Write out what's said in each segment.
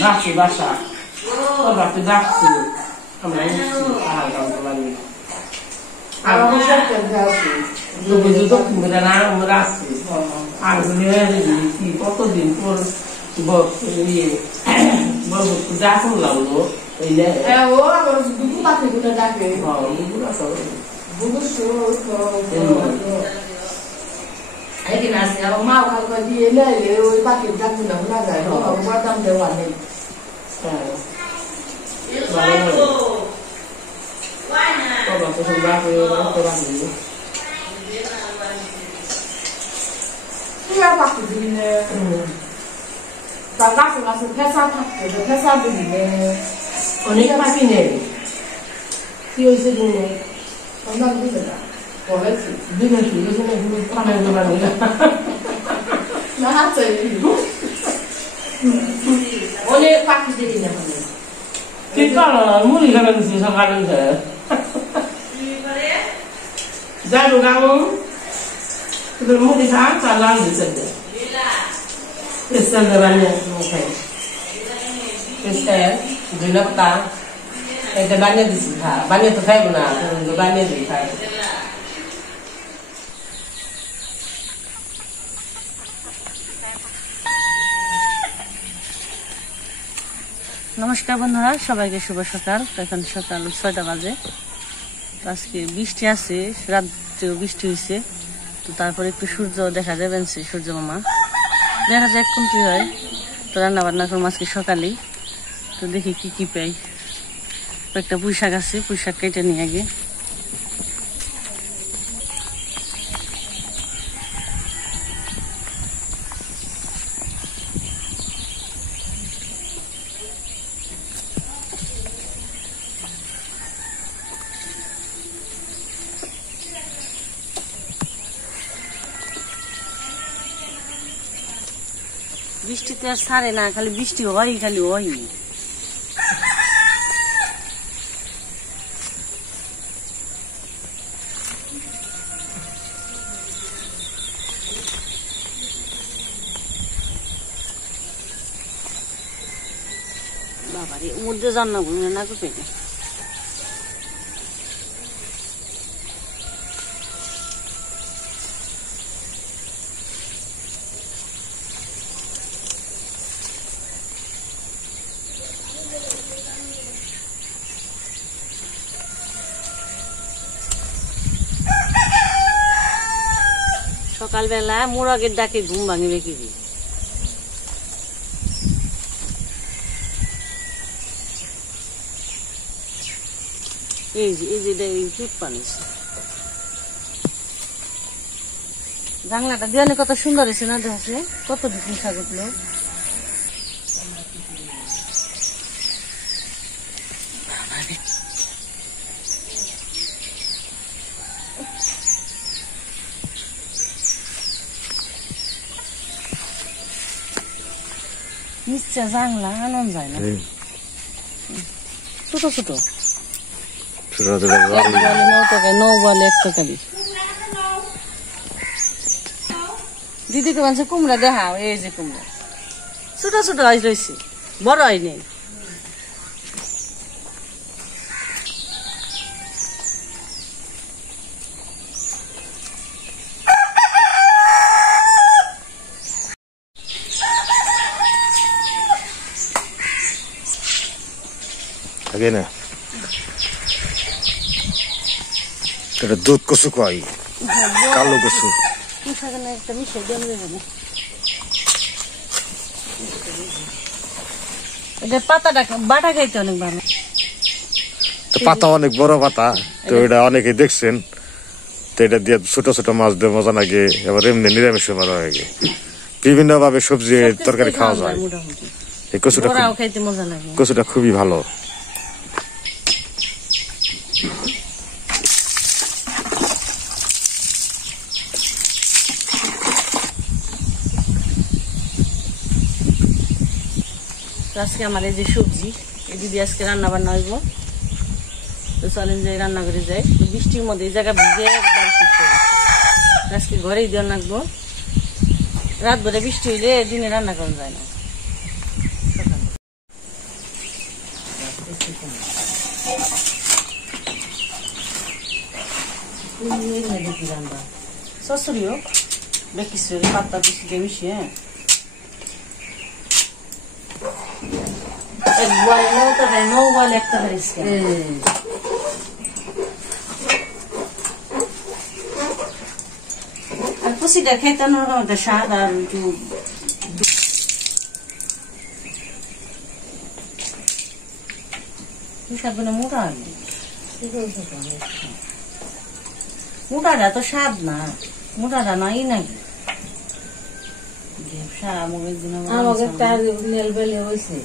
গাছে বাসা বাড়িতে ডাকছে আমরা কতদিন পর যা শুনলাম Aí nasce ela mal kalau dia le le pakai dak guna guna dah. Kalau buat tam dewan ni. Kalau tu sudah orang ni. Dia pakai ni. Tak nak pesa tak, pesa begini. Onik pakai ni. Tiada sini. Orang tu sudah. Boleh. Dia sudah sini pakai dewan ni. Nah jadi. Onik pakai ni mana? Kita muli kan sih sekarang saya. Jadi kamu kita muli kan jalan di sana. Pesan depannya, oke. Pesan, gelap tak? Depannya di sana, depannya tu saya benar, depannya di sana. নমস্কার বন্ধুরা, সবাইকে শুভ সকাল। এখন সকাল ৬টা বাজে। আজকে বৃষ্টি আছে, রাত্রেও বৃষ্টি হয়েছে। তো তারপরে একটু সূর্য দেখা যাবে, সূর্য মামা দেখা যায় কোন কি হয়। তো রান্না বান্না করবো আজকে সকালেই। তো দেখি কি কি পাই। একটা পুঁই শাক আছে, পুঁই শাক কেটে নিয়ে আগে। বৃষ্টিতে আর ছাড়ে না, খালি বৃষ্টি হয়, খালি হয়। বাবারে মধ্যে জান্না ঘুমে না কোথায়। সকালবেলা মোরগের ডাকে ঘুম ভাঙিবে কি? এই যে দুধ পানি জানলাটা দিয়ে কত সুন্দর হয়েছে না? দেখছে কত দিন থাকলো। নিশ্চয় জানলা আনন্দ যায় না, ছোট ছোট নৌবালে 1 টাকা দি। দিদিকে বলছে কুমড়া দেখাও, এই যে কুমড়া ছোট ছোট রয়েছে, বড় হয় নেই। না এটা দুধ কচু কয়, কালো কচু। পাতাটা বাটা খাইতে অনেক ভালো। পাতা অনেক বড় পাতা, তো এটা অনেকে দেখছেন। তো এটা দিয়ে ছোট ছোট মাছ দিয়ে মজা লাগে, এবার এমনি নিরামিষ মজা লাগে। বিভিন্ন ভাবে সবজি তরকারি খাওয়া যায়। এই কচুটা খুবই ভালো। আজকে আমার এই যে সবজি, এই দিদি আজকে রান্না বান্না হইব। তো চলেন যে রান্না করে যাই। বৃষ্টির মধ্যে এই জায়গা ভিজে আজকে ঘরেই দিয়ে রাখবো। রাত ভরে বৃষ্টি হইলে দিনে রান্না করা যায় না। শ্বশুরিও দেখিস পাতা কিছু দিয়ে মিশিয়ে এক বয়েল নৌ বয়েল একটা হারিস আর পুষিটা খেতে অন্যরকম একটা স্বাদ আর একটু মোটা মোটাটা তো স্বাদ না মোটাটা নাই নাকি আমাকে তার নেল বেলে হয়েছে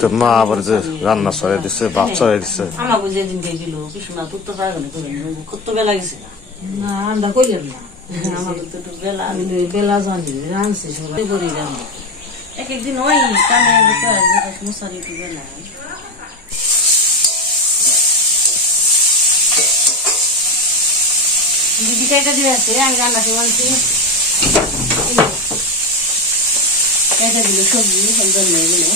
তো মা আবার যে রান্না চড়াই দিচ্ছে ভাত চড়াই দিচ্ছে আমাকে যেদিন গেছিল কৃষ্ণা তোর তো পারবে না কত বেলা গেছে না আমরা কইলাম না আমাকে তো একটু বেলা বেলা জানি রাঁধছে সবাই করি রান্না এক একদিন ওই কানে মশারি একটু বেলা দিদি কয়টা দিয়ে আছে আমি রান্নাতে বলছি কয়টা দিল সবজি সব এগুলো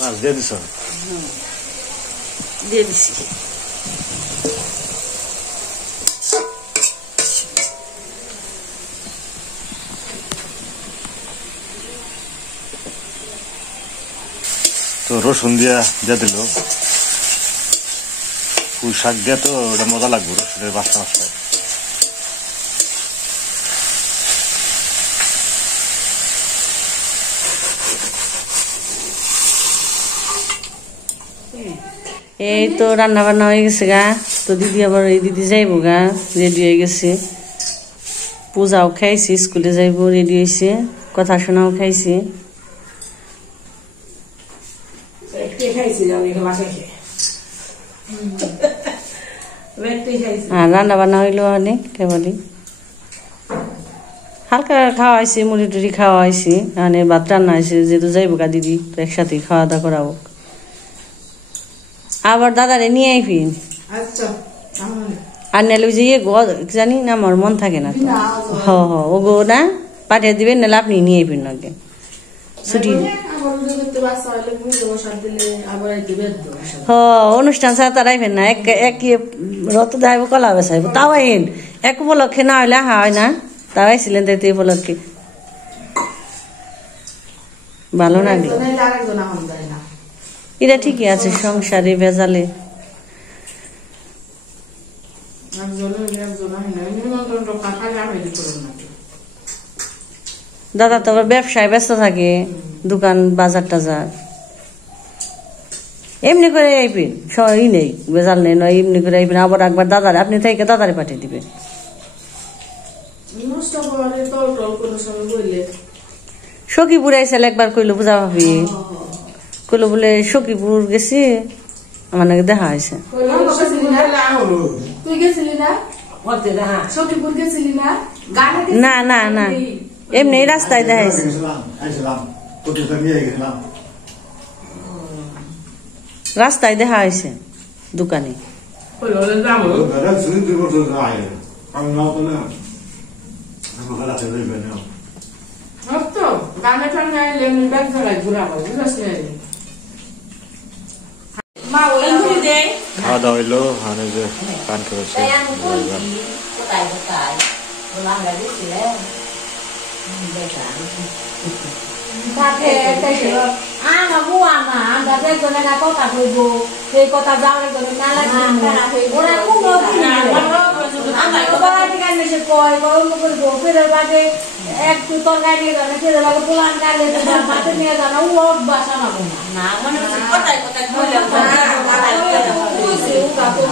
মাছ দিয়ে দিছ দিয়ে দিছি তো রসুন দিয়া দিল পুঁই শাক দিয়ে তো ওটা মজা লাগবে রসুনের বাসনা বাসনায় এই তো রান্না বান্না হয়ে গেছে গা তো দিদি আবার এই দিদি যাইবো গা রেডি হয়ে গেছে পূজাও খাইছি স্কুলে যাইবো রেডি হয়েছে কথা শোনাও খাইছি আর রান্না বান্না হইলো অনেক কেবলই হালকা খাওয়া হয়েছে মুড়ি টুড়ি খাওয়া হয়েছে মানে ভাত রান্না হয়েছে যেহেতু যাইবো গা দিদি তো একসাথে খাওয়া দাওয়া করাবো আবার দাদারে নিয়ে আইবি আর নাহলে ওই যে ইয়ে জানি না আমার মন থাকে না তো ও গো না পাঠিয়ে দিবেন নাহলে আপনি নিয়ে আইবেন নাকি ছুটি অনুষ্ঠান ছাড়া তার আইবেন না এক রত যাইব কলা বেসাইব তাও আইন এক উপলক্ষে না হইলে হয় না তাও আইছিলেন তাই উপলক্ষে ভালো লাগলো এটা ঠিকই আছে সংসারে ভেজালে দাদা তো আবার ব্যবসায় ব্যস্ত থাকে দোকান বাজার টাজার এমনি করে আইবেন সবই নেই ভেজাল নেই নয় এমনি করে আইবেন আবার একবার দাদারে আপনি থেকে দাদারে পাঠিয়ে দিবেন সখীপুর আইসাল একবার কইলো বুঝা ভাবি কইলো বলে সখীপুর গেছি আমার নাকি দেখা হয়েছে না না না এমনি রাস্তায় দেখাইছে রাস্তায় দেখা হয়েছে দোকানে। গানে টানে লেমন ব্যাগ ধরাই ঘুরা হয় বুঝলি মা ওই দেয় খাওয়া দাওয়া হইলো মানে যে পান খেয়েছে কোথায় কোথায় বললাম গেছিলে থাকে আনা বুয়ানা আমরা বেগনে না কথা কইব সেই কথা যাওয়ার জন্য নালা ওরা খুব আমার বাড়ি কানে সে কয় বড় করে গোপের বাড়ি একটু তরকারি গানে ফেলে লাগে পোলান গালে বাতে নিয়ে জানা ও বাসা না না মানে কথাই কথাই কইলে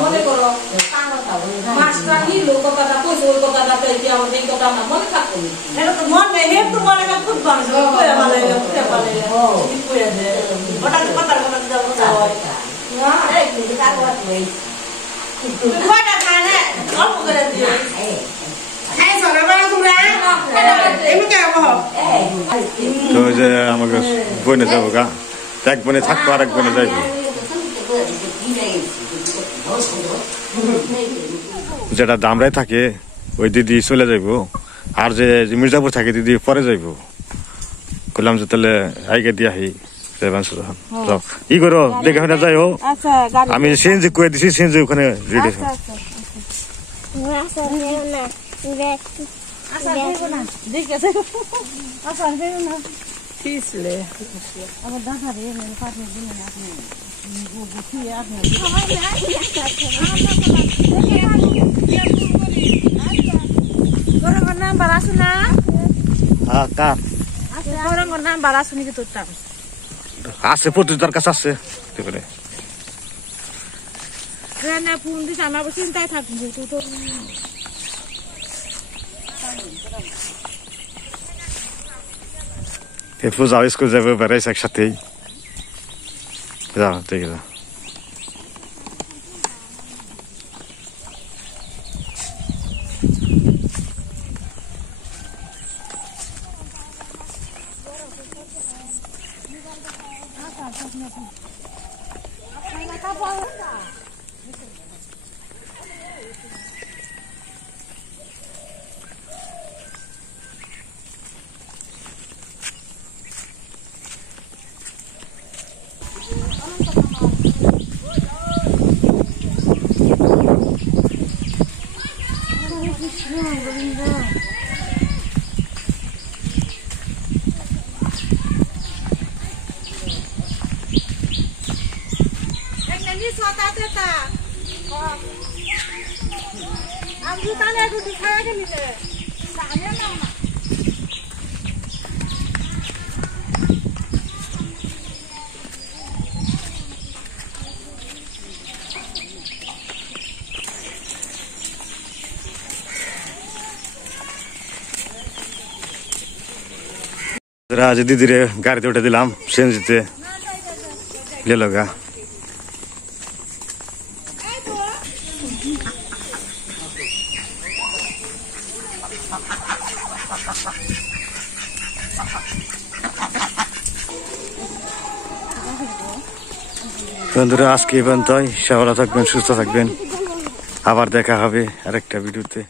মনে করো মাছটা কি লোক কথাটা কইছে ওই কথাটা কি আমাদের এই কথা না মনে থাকতো এটা তো মন নেই একটু মনে না খুব ভালো করে ভালো করে ভালো কি কইয়া দে ওটা তো কথা কথা দাও না এই কি কাজ করতে কয়টা খানে অল্প করে দিও এই সরে বাবা তোমরা এমনি কে হবো তো যে আমাকে বনে যাবো গা এক বনে থাকবো আর এক বনে যাইবো যেটা দামরাই থাকে ওই দিদি চলে যাইবো আর যে মির্জাপুর থাকে দিদি পরে যাইবো বললাম যে তাহলে আইগে দিয়ে আহি ই করো দেখে ফেলে যাই হোক আমি সিএনজি করে দিছি সিএনজি ওখানে রেডি নাম্বার আছে না নাম্বার আছে নাকি তোর আছে প্রতি তার কাছে আছে ফোন দিস আমার চিন্তায় থাকবো তুই তো পূজা স্কুল যাবে বেড়াইছে একসাথেই যা ঠিক আছে আজ দিদিরে গাড়িতে উঠে দিলাম সিএনজিতে গেল গা বন্ধুরা আজকে এই পর্যন্তই। সবাই ভালো থাকবেন, সুস্থ থাকবেন, আবার দেখা হবে আরেকটা ভিডিওতে।